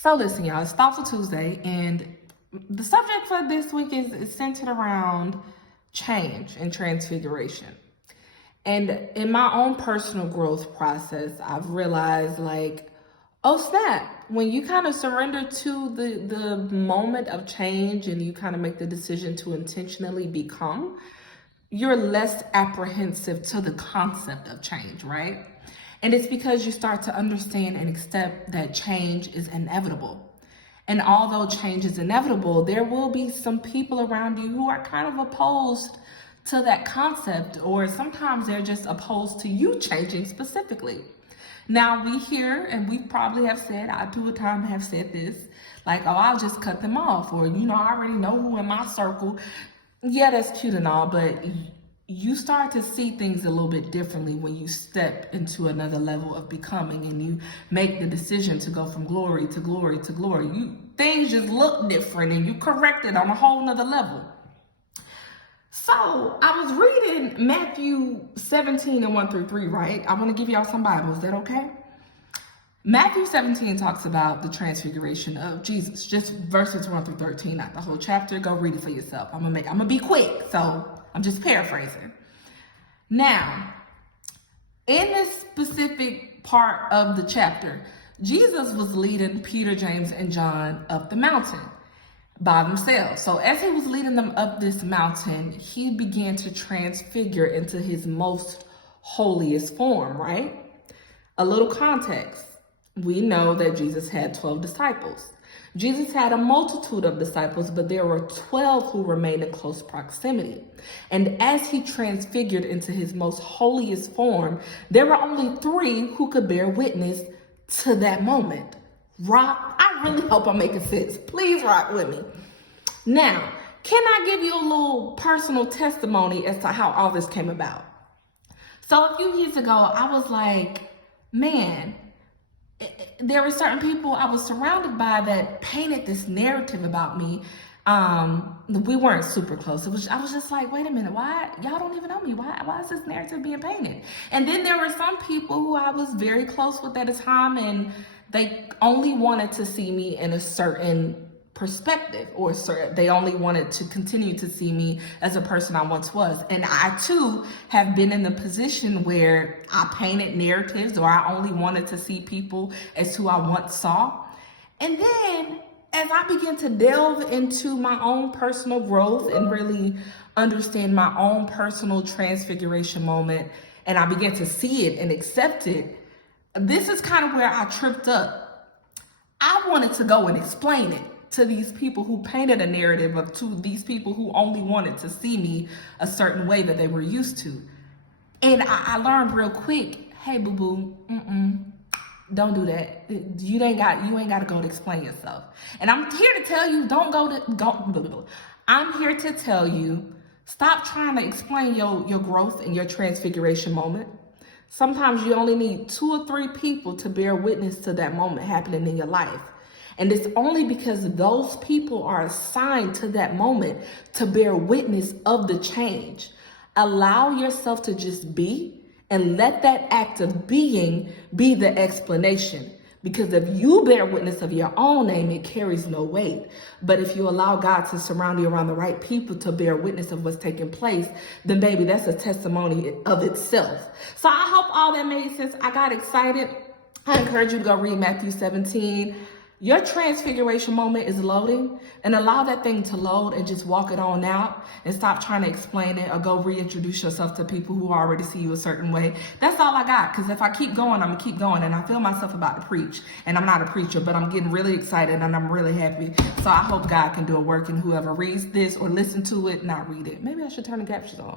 So listen, y'all, it's Thoughtful Tuesday, and the subject for this week is centered around change and transfiguration. And in my own personal growth process, I've realized oh snap, when you kind of surrender to the moment of change and you kind of make the decision to intentionally become, you're less apprehensive to the concept of change, right? And it's because you start to understand and accept that change is inevitable. And although change is inevitable, there will be some people around you who are kind of opposed to that concept, or sometimes they're just opposed to you changing specifically. Now we hear, and we probably have said, I to a time have said this, oh, I'll just cut them off, or, I already know who in my circle. Yeah, that's cute and all, but you start to see things a little bit differently when you step into another level of becoming and you make the decision to go from glory to glory to glory. Things just look different and you correct it on a whole nother level. So I was reading Matthew 17 and 1 through 3, right? I want to give y'all some Bibles. Is that okay? Matthew 17 talks about the transfiguration of Jesus, just verses 1 through 13, not the whole chapter. Go read it for yourself. I'm gonna be quick, so I'm just paraphrasing. Now, in this specific part of the chapter, Jesus was leading Peter, James, and John up the mountain by themselves. So as he was leading them up this mountain, he began to transfigure into his most holiest form, right? A little context. We know that Jesus had 12 disciples. Jesus had a multitude of disciples, but there were 12 who remained in close proximity. And as he transfigured into his most holiest form, there were only 3 who could bear witness to that moment. I really hope I'm making sense. Please rock with me. Now, can I give you a little personal testimony as to how all this came about? So a few years ago, I was like, man, there were certain people I was surrounded by that painted this narrative about me. We weren't super close. I was just like, wait a minute, why? Y'all don't even know me. Why is this narrative being painted? And then there were some people who I was very close with at the time, and they only wanted to see me in a certain perspective, or they only wanted to continue to see me as a person I once was. And I too have been in the position where I painted narratives, or I only wanted to see people as who I once saw. And then as I began to delve into my own personal growth and really understand my own personal transfiguration moment, and I began to see it and accept it, this is kind of where I tripped up. I wanted to go and explain it to these people who painted a narrative to these people who only wanted to see me a certain way that they were used to. And I learned real quick, hey, boo-boo, don't do that. You ain't got to go to explain yourself. And I'm here to tell you, I'm here to tell you, stop trying to explain your growth and your transfiguration moment. Sometimes you only need 2 or 3 people to bear witness to that moment happening in your life. And it's only because those people are assigned to that moment to bear witness of the change. Allow yourself to just be, and let that act of being be the explanation. Because if you bear witness of your own name, it carries no weight. But if you allow God to surround you around the right people to bear witness of what's taking place, then baby, that's a testimony of itself. So I hope all that made sense. I got excited. I encourage you to go read Matthew 17. Your transfiguration moment is loading, and allow that thing to load and just walk it on out and stop trying to explain it or go reintroduce yourself to people who already see you a certain way. That's all I got, because if I keep going, I'm gonna keep going, and I feel myself about to preach, and I'm not a preacher, but I'm getting really excited and I'm really happy. So I hope God can do a work in whoever reads this or listen to it, not read it. Maybe I should turn the captions on.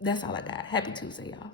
That's all I got. Happy Tuesday, y'all.